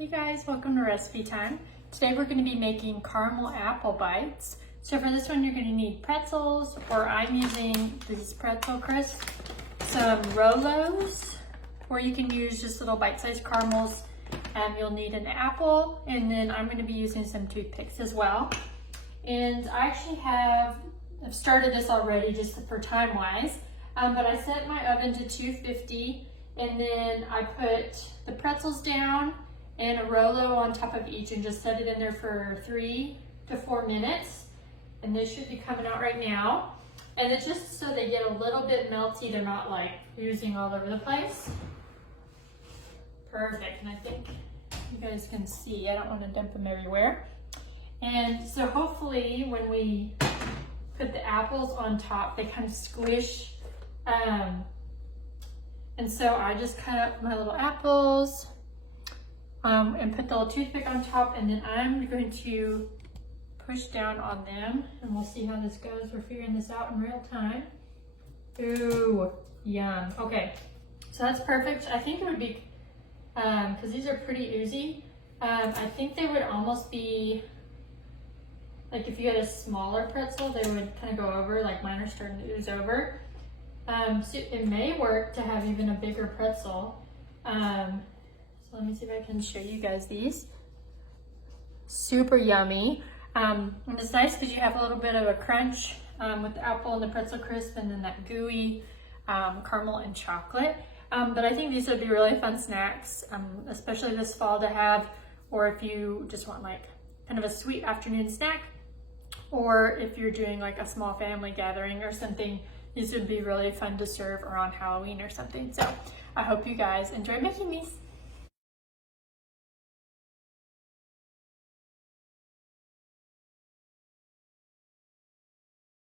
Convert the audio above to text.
Hey guys, welcome to Recipe Time. Today we're going to be making caramel apple bites. So for this one you're going to need pretzels, or I'm using these pretzel crisps, some Rolos, or you can use just little bite-sized caramels. You'll need an apple, and then I'm going to be using some toothpicks as well. And I actually I've started this already just for time-wise, but I set my oven to 250, and then I put the pretzels down and a Rolo on top of each and just set it in there for 3 to 4 minutes. And this should be coming out right now. And it's just so they get a little bit melty, they're not like oozing all over the place. Perfect, and I think you guys can see, I don't want to dump them everywhere. And so hopefully when we put the apples on top, they kind of squish. And so I just cut up my little apples and put the little toothpick on top, and then I'm going to push down on them, and we'll see how this goes. We're figuring this out in real time. Ooh, yum. Okay, so that's perfect. I think it would be, because these are pretty oozy, I think they would almost be, like if you had a smaller pretzel, they would kind of go over, like mine are starting to ooze over. So it may work to have even a bigger pretzel. So let me see if I can show you guys these. Super yummy. And it's nice because you have a little bit of a crunch with the apple and the pretzel crisp, and then that gooey caramel and chocolate. But I think these would be really fun snacks, especially this fall to have, or if you just want like kind of a sweet afternoon snack, or if you're doing like a small family gathering or something, these would be really fun to serve around Halloween or something. So I hope you guys enjoy making these.